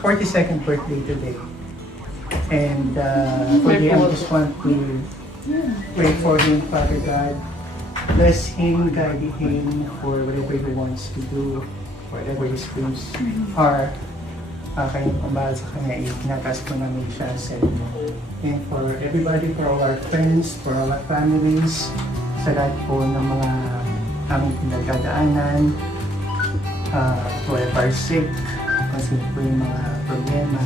42nd birthday today. And for him, I just want to pray for him, Father God. Bless him, guide him for whatever he wants to do, whatever his dreams are. Kayong pambahal sa kanya, itinatas po namin siya sa inyo. And for everybody, for all our friends, for all our families, sa lahat po ng mga aming pinagdadaanan, whoever are sick, kung sino po yung mga problema.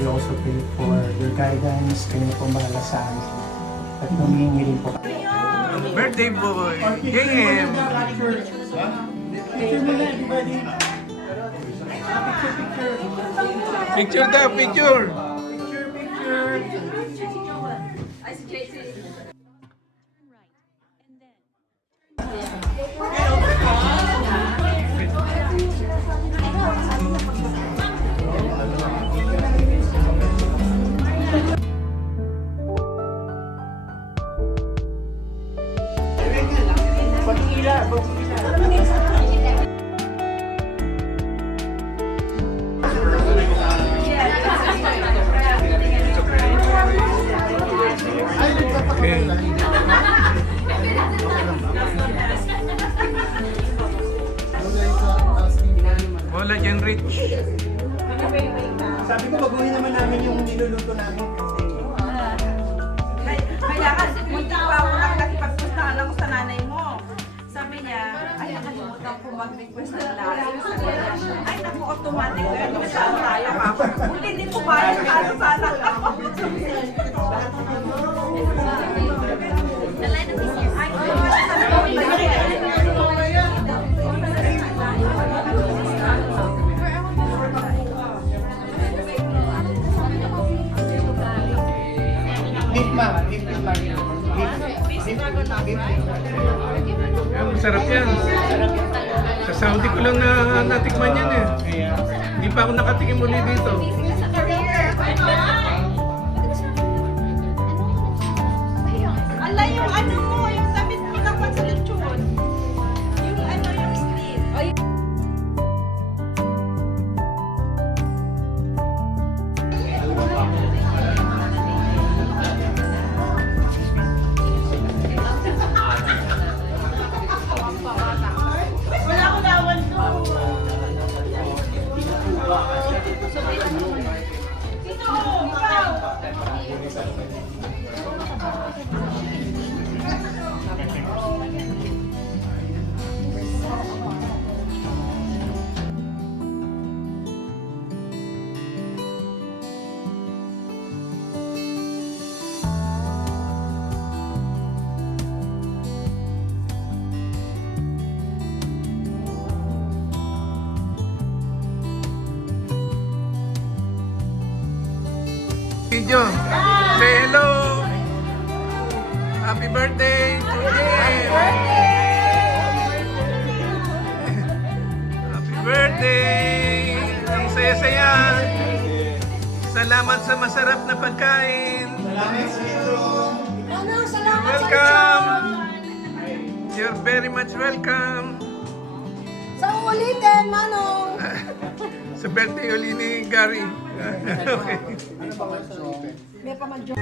We also pray for your guidance, kayo po bahala sa amin. At humihingi rin po. Birthday boy! Game! Picture muna, everybody. Picture daw, picture! Wala dyan, Rich. Sabi ko, baguhin naman namin yung niluluto namin kasi. Kailangan, muntik pa ako lang nakipagpustahan ako sa nanay mo. Sabi niya, ay nakalimutan ko mag-request ng lahat. Ay naku, automatic ko yun. Saan tayo ka? Buti hindi po bayad ka sana ako. Beef ma, beef ma. Yan, masarap yan. Sa Saudi ko lang natikman yan eh. Hindi pa ako nakatikim uli dito. Ala yung ano mo, yung damit mo na sa lechon. Yung ano, yung sleeve. Ay, wala ko lawan to. Ito, ikaw. Video. Say hello! Happy birthday to Jim! Happy birthday! Ang saya-saya! Salamat sa masarap na pagkain! You're welcome! You're very much welcome! Sa ulitin, Manong! Sa birthday uli ni Gary. Okay. May pamadyo.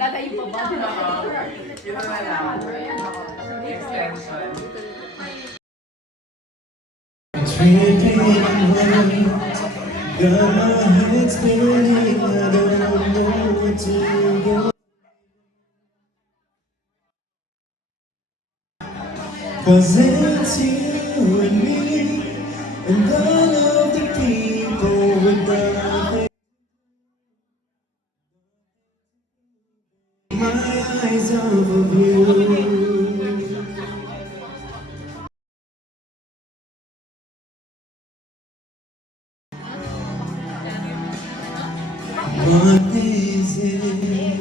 Lalayo pa ba? Ito na lang. Extension. Tripping away, got my head spinning, I don't know what to do. 'Cause it's you and me And all of the people with nothing. My eyes off of you. What is it?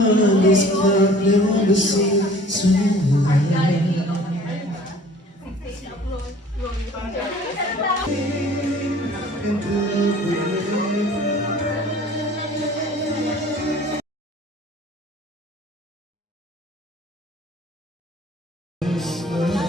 On this cloud never seen so well.